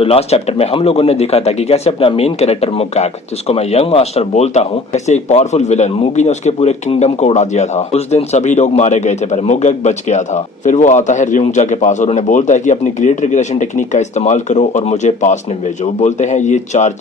तो last chapter में हम लोगों ने देखा था कि कैसे अपना मेन कैरेक्टर मुगैक, जिसको मैं यंग मास्टर बोलता हूँ, कैसे एक पावरफुल विलन मूगी ने उसके पूरे किंगडम को उड़ा दिया था। उस दिन सभी लोग मारे गए थे पर मुगैक बच गया था। फिर वो आता है रियोंगजा के पास और उन्हें बोलता है कि अपनी ग्रेट रिग्रेशन टेक्निक का इस्तेमाल करो और मुझे पास में भेजो। वो बोलते हैं ये चार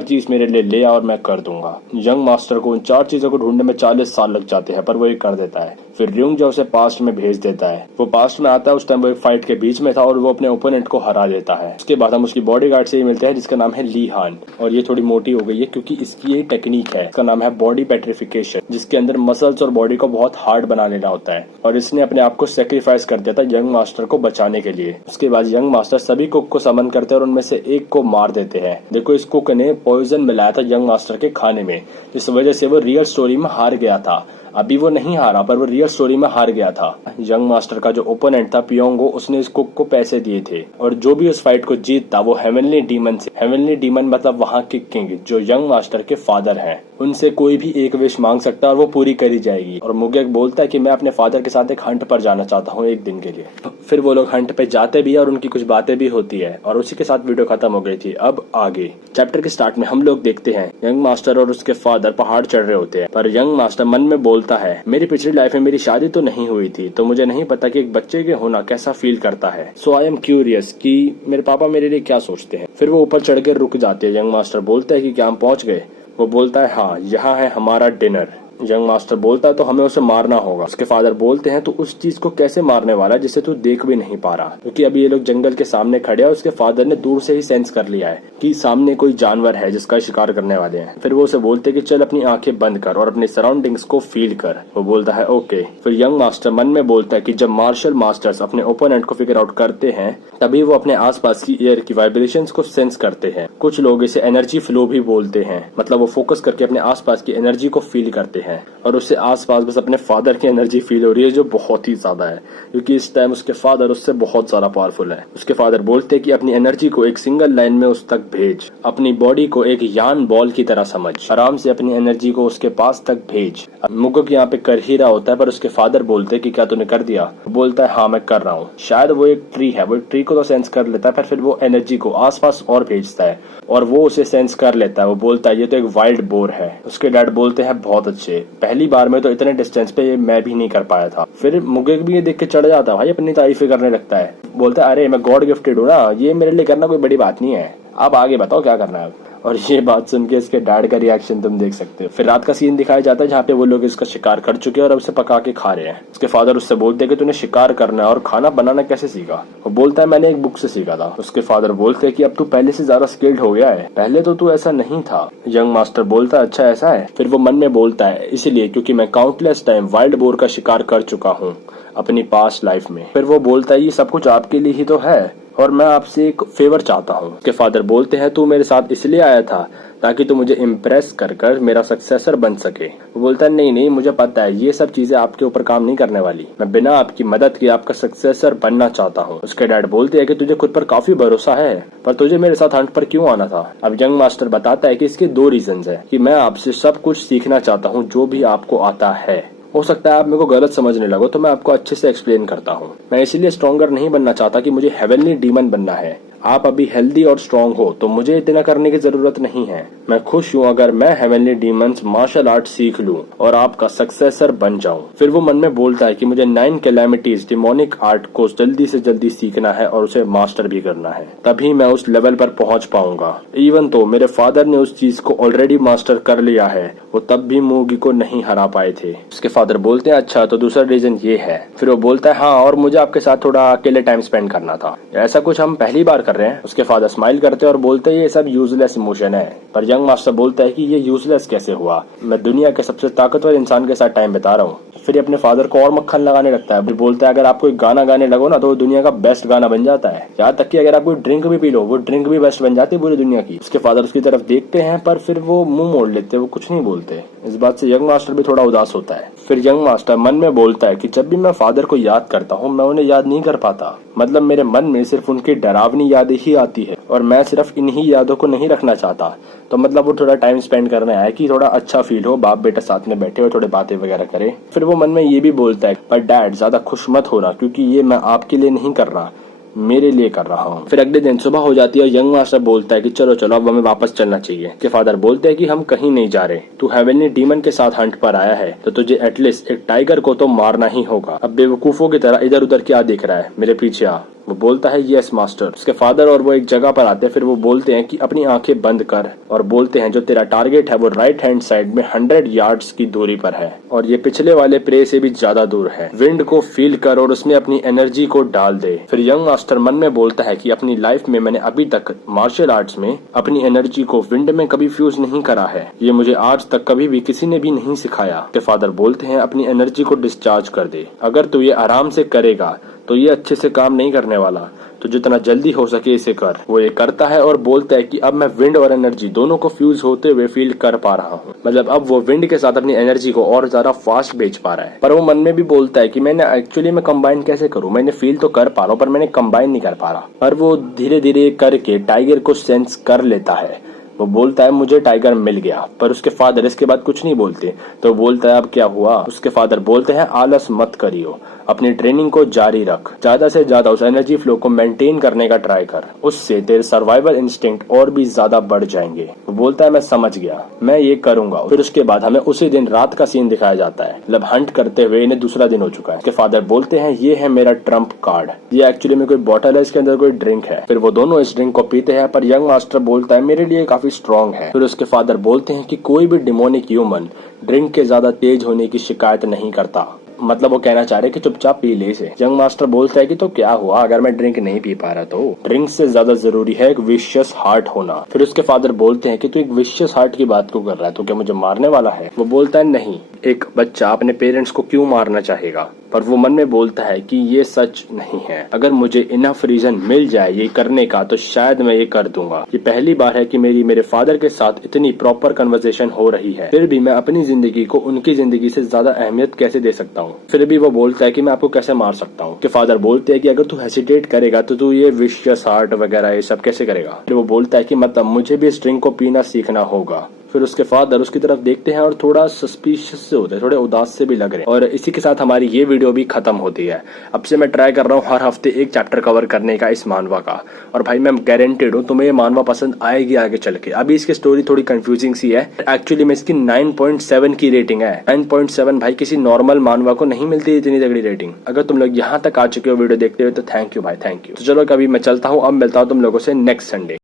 चीज मेरे लिए ले आ और मैं कर दूंगा। यंग मास्टर को उन चार चीजों को ढूंढने में 40 साल लग जाते हैं पर वो ये कर देता है। फिर रियोंगजा उसे पास्ट में भेज देता है। वो पास्ट में आता है, उस टाइम वो एक फाइट के बीच में था और वो अपने ओपोनेंट को हरा देता है। उसके बाद हम उसकी बॉडीगार्ड से ही मिलते हैं जिसका नाम है ली हान, और ये थोड़ी मोटी हो गई है क्योंकि इसकी ये टेक्निक है। इसका नाम है बॉडी पेट्रिफिकेशन, जिसके अंदर मसल्स और बॉडी को बहुत हार्ड बना लेना होता है, और इसने अपने आप को सेक्रीफाइस कर दिया था यंग मास्टर को बचाने के लिए। उसके बाद यंग मास्टर सभी कुक को समन करते हैं और उनमें से एक को मार देते हैं। देखो, इस कुक ने पॉइजन मिलाया था यंग मास्टर के खाने में, जिस वजह से वो रियल स्टोरी में हार गया था। अभी वो नहीं हारा पर वो रियल स्टोरी में हार गया था। यंग मास्टर का जो ओपोनेंट था पियोंगो, उसने इस कुक को पैसे दिए थे, और जो भी उस फाइट को जीतता वो हेवनली डीमन से, हेवनली डीमन मतलब वहाँ के किंग जो यंग मास्टर के फादर हैं, उनसे कोई भी एक विश मांग सकता है और वो पूरी करी जाएगी। और मुगैक बोलता है कि मैं अपने फादर के साथ एक हंट पर जाना चाहता हूँ एक दिन के लिए। फिर वो लोग हंट पे जाते भी है और उनकी कुछ बातें भी होती है, और उसी के साथ वीडियो खत्म हो गई थी। अब आगे चैप्टर के स्टार्ट में हम लोग देखते हैं यंग मास्टर और उसके फादर पहाड़ चढ़ रहे होते हैं, पर यंग मास्टर मन में बोलता है मेरी पिछली लाइफ में मेरी शादी तो नहीं हुई थी, तो मुझे नहीं पता कि एक बच्चे के होना कैसा फील करता है। सो आई एम क्यूरियस कि मेरे पापा मेरे लिए क्या सोचते हैं। फिर वो ऊपर चढ़ के रुक जाते हैं। यंग मास्टर बोलते हैं कि क्या हम पहुंच गए? वो बोलता है हाँ, यहाँ है हमारा डिनर। यंग मास्टर बोलता है तो हमें उसे मारना होगा। उसके फादर बोलते हैं तो उस चीज को कैसे मारने वाला है जिसे तू देख भी नहीं पा रहा, क्योंकि अभी ये लोग जंगल के सामने खड़े हैं। उसके फादर ने दूर से ही सेंस कर लिया है कि सामने कोई जानवर है जिसका शिकार करने वाले हैं। फिर वो उसे बोलते हैं कि चल अपनी आंखें बंद कर और अपनी सराउंडिंग्स को फील कर। वो बोलता है ओके। फिर यंग मास्टर मन में बोलता है कि जब मार्शल मास्टर्स अपने ओपोनेंट को फिगर आउट करते हैं तभी वो अपने आसपास की एयर की वाइब्रेशंस को सेंस करते हैं। कुछ लोग इसे एनर्जी फ्लो भी बोलते हैं, मतलब वो फोकस करके अपने आसपास की एनर्जी को फील करते हैं, और उससे आसपास बस अपने फादर की एनर्जी फील हो रही है जो बहुत ही ज्यादा है, क्योंकि इस टाइम उसके फादर उससे बहुत ज्यादा पावरफुल है। उसके फादर बोलते हैं कि अपनी एनर्जी को एक सिंगल लाइन में उस तक भेज, अपनी बॉडी को एक यान बॉल की तरह समझ, आराम से अपनी एनर्जी को उसके पास तक भेज। मुगैक यहाँ पे कर ही रहा होता है पर उसके फादर बोलते हैं कि क्या तूने कर दिया? वो बोलता है हाँ मैं कर रहा हूँ। शायद वो एक ट्री है, वो एक ट्री को तो सेंस कर लेता है, पर फिर वो एनर्जी को आसपास और भेजता है और वो उसे सेंस कर लेता है। वो बोलता है ये तो एक वाइल्ड बोर है। उसके डैड बोलते हैं बहुत अच्छे, पहली बार में तो इतने डिस्टेंस पे ये मैं भी नहीं कर पाया था। फिर मुगैक भी ये देख के चढ़ जाता है, भाई अपनी तारीफें करने लगता है। बोलता है अरे मैं गॉड गिफ्टेड हूँ ना, ये मेरे लिए करना कोई बड़ी बात नहीं है, आप आगे बताओ क्या करना है। और ये बात सुन के इसके डैड का रिएक्शन तुम देख सकते हो। फिर रात का सीन दिखाया जाता है जहाँ पे वो लोग इसका शिकार कर चुके हैं और अब उसे पका के खा रहे हैं। उसके फादर उससे बोलते हैं कि तूने शिकार करना है और खाना बनाना कैसे सीखा? वो बोलता है मैंने एक बुक से सीखा था। उसके फादर बोलते हैं कि अब तू पहले से ज्यादा स्किल्ड हो गया है, पहले तो तू ऐसा नहीं था। यंग मास्टर बोलता है अच्छा ऐसा है? फिर वो मन में बोलता है इसलिए क्योंकि मैं काउंटलेस टाइम वाइल्ड बोर का शिकार कर चुका हूँ अपनी पास्ट लाइफ में। फिर वो बोलता है ये सब कुछ आपके लिए ही तो है और मैं आपसे एक फेवर चाहता हूँ। उसके फादर बोलते हैं तू मेरे साथ इसलिए आया था ताकि तू मुझे इम्प्रेस कर कर मेरा सक्सेसर बन सके। वो बोलता है नहीं मुझे पता है ये सब चीजें आपके ऊपर काम नहीं करने वाली, मैं बिना आपकी मदद के आपका सक्सेसर बनना चाहता हूँ। उसके डैड बोलते हैं कि तुझे खुद पर काफी भरोसा है, पर तुझे मेरे साथ हंट पर क्यों आना था? अब यंग मास्टर बताता है कि इसके दो रीजंस है कि मैं आपसे सब कुछ सीखना चाहता हूँ जो भी आपको आता है। हो सकता है आप मेरे को गलत समझने लगो तो मैं आपको अच्छे से एक्सप्लेन करता हूँ। मैं इसीलिए स्ट्रॉन्गर नहीं बनना चाहता कि मुझे हेवनली डीमन बनना है। आप अभी हेल्दी और स्ट्रॉन्ग हो तो मुझे इतना करने की जरूरत नहीं है। मैं खुश हूँ अगर मैं हेवनली डीमंस मार्शल आर्ट सीख लूँ और आपका सक्सेसर बन जाऊँ। फिर वो मन में बोलता है कि मुझे 9 कैलेमिटीज डिमोनिक आर्ट को जल्दी से जल्दी सीखना है और उसे मास्टर भी करना है, तभी मैं उस लेवल पर पहुँच पाऊंगा। इवन तो मेरे फादर ने उस चीज को ऑलरेडी मास्टर कर लिया है, वो तब भी मूगी को नहीं हरा पाए थे। उसके फादर बोलते हैं अच्छा तो दूसरा रीजन ये है। फिर वो बोलता है हाँ और मुझे आपके साथ थोड़ा अकेले टाइम स्पेंड करना था। ऐसा कुछ हम पहली बार कर रहे हैं। उसके फादर स्माइल करते हैं और बोलते हैं ये सब यूजलेस इमोशन है। पर यंग मास्टर बोलता है कि ये यूजलेस कैसे हुआ, मैं दुनिया के सबसे ताकतवर इंसान के साथ टाइम बिता रहा हूँ। फिर अपने फादर को और मक्खन लगाने लगता है। फिर बोलता है अगर आप कोई गाना गाने लगो ना तो दुनिया का बेस्ट गाना बन जाता है, यहाँ तक कि अगर आप कोई ड्रिंक भी पी लो वो ड्रिंक भी बेस्ट बन जाती है पूरी दुनिया की। उसके फादर उसकी तरफ देखते हैं पर फिर वो मुंह मोड़ लेते हैं, वो कुछ नहीं बोलते। इस बात से यंग मास्टर भी थोड़ा उदास होता है। फिर यंग मास्टर मन में बोलता है कि जब भी मैं फादर को याद करता हूँ मैं उन्हें याद नहीं कर पाता, मतलब मेरे मन में सिर्फ उनकी डरावनी यादें ही आती है और मैं सिर्फ इन्हीं यादों को नहीं रखना चाहता। तो मतलब वो थोड़ा टाइम स्पेंड करने आया कि थोड़ा अच्छा फील हो, बाप बेटा साथ में बैठे और थोड़े बातें वगैरह करें। फिर वो मन में ये भी बोलता है पर डैड ज्यादा खुश मत होना क्योंकि ये मैं आपके लिए नहीं कर रहा, मेरे लिए कर रहा हूँ। फिर अगले दिन सुबह हो जाती है, यंग मास्टर बोलता है कि चलो चलो अब हमें वापस चलना चाहिए। के फादर बोलते हैं कि हम कहीं नहीं जा रहे, तू हेवनली डीमन के साथ हंट पर आया है तो तुझे एटलीस्ट एक टाइगर को तो मारना ही होगा। अब बेवकूफों की तरह इधर उधर क्या देख रहा है, मेरे पीछे आ। वो बोलता है यस मास्टर। उसके फादर और वो एक जगह पर आते हैं। फिर वो बोलते हैं कि अपनी आंखें बंद कर और बोलते हैं जो तेरा टारगेट है वो राइट हैंड साइड में 100 यार्ड्स की दूरी पर है और ये पिछले वाले प्रे से भी ज्यादा दूर है। विंड को फील कर और उसमें अपनी एनर्जी को डाल दे। फिर यंग मास्टर मन में बोलता है कि अपनी लाइफ में मैंने अभी तक मार्शल आर्ट्स में अपनी एनर्जी को विंड में कभी फ्यूज नहीं करा है, ये मुझे आज तक कभी भी किसी ने भी नहीं सिखाया। के फादर बोलते हैं अपनी एनर्जी को डिस्चार्ज कर दे, अगर तू ये आराम से करेगा तो ये अच्छे से काम नहीं करने वाला, तो जितना जल्दी हो सके इसे कर। वो ये करता है और बोलता है कि अब मैं विंड और एनर्जी दोनों को फ्यूज होते हुए फील कर पा रहा हूँ। मतलब अब वो विंड के साथ अपनी एनर्जी को और ज्यादा फास्ट भेज पा रहा है। पर वो मन में भी बोलता है कि मैंने एक्चुअली मैं कंबाइन कैसे करूँ, मैंने फील तो कर पा रहा हूँ पर मैंने कंबाइन नहीं कर पा रहा। पर वो धीरे धीरे करके टाइगर को सेंस कर लेता है। वो बोलता है मुझे टाइगर मिल गया। पर उसके फादर इसके बाद कुछ नहीं बोलते। तो बोलता है अब क्या हुआ। उसके फादर बोलते हैं आलस मत करियो, अपनी ट्रेनिंग को जारी रख, ज्यादा से ज्यादा उस एनर्जी फ्लो को मेंटेन करने का ट्राई कर, उससे तेरे सर्वाइवल इंस्टिंक्ट और भी ज्यादा बढ़ जाएंगे। वो बोलता है मैं समझ गया, मैं ये करूंगा। फिर उसके बाद हमें उसी दिन रात का सीन दिखाया जाता है, मतलब हंट करते हुए इन्हें दूसरा दिन हो चुका है। उसके फादर बोलते हैं ये है मेरा ट्रम्प कार्ड, ये एक्चुअली में कोई बॉटल है, इसके अंदर कोई ड्रिंक है। फिर वो दोनों इस ड्रिंक को पीते हैं पर यंग मास्टर बोलता है मेरे लिए काफी स्ट्रॉन्ग है। फिर उसके फादर बोलते हैं कि कोई भी डिमोनिक ह्यूमन ड्रिंक के ज्यादा तेज होने की शिकायत नहीं करता। मतलब वो कहना चाह रहे कि चुपचाप पी ले इसे। यंग मास्टर बोलता है कि तो क्या हुआ अगर मैं ड्रिंक नहीं पी पा रहा, तो ड्रिंक से ज्यादा जरूरी है एक विशियस हार्ट होना। फिर उसके फादर बोलते हैं कि तू एक विशियस हार्ट की बात क्यों कर रहा है, तो क्या मुझे मारने वाला है। वो बोलता है नहीं, एक बच्चा अपने पेरेंट्स को क्यों मारना चाहेगा। पर वो मन में बोलता है कि ये सच नहीं है, अगर मुझे इनफ रीजन मिल जाए ये करने का तो शायद मैं ये कर दूंगा। ये पहली बार है कि मेरे फादर के साथ इतनी प्रॉपर कन्वर्सेशन हो रही है, फिर भी मैं अपनी जिंदगी को उनकी जिंदगी से ज्यादा अहमियत कैसे दे सकता हूँ। फिर भी वो बोलता है कि मैं आपको कैसे मार सकता हूँ। कि फादर बोलते हैं कि अगर तू हेसिटेट करेगा तो तू ये विशियस हार्ट वगैरह ये सब कैसे करेगा। फिर वो बोलता है कि मतलब मुझे भी स्ट्रिंग को पीना सीखना होगा। फिर उसके फादर उसकी तरफ देखते हैं और थोड़ा सस्पिशियस से होते हैं, थोड़े उदास से भी लग रहे हैं। और इसी के साथ हमारी ये वीडियो भी खत्म होती है। अब से मैं ट्राई कर रहा हूँ हर हफ्ते एक चैप्टर कवर करने का इस मानवा का, और भाई मैं गारंटेड हूँ तुम्हें ये मानवा पसंद आएगी आगे चल के। अभी इसकी स्टोरी थोड़ी कंफ्यूजिंग सी है, एक्चुअली में इसकी 9.7 की रेटिंग है। 9.7 भाई किसी नॉर्मल मानवा को नहीं मिलती इतनी तगड़ी रेटिंग। अगर तुम लोग यहाँ तक आ चुके हो वीडियो देखते हुए तो थैंक यू भाई, थैंक यू। तो चलो कभी मैं चलता हूँ, अब मिलता हूँ तुम लोगों से नेक्स्ट संडे।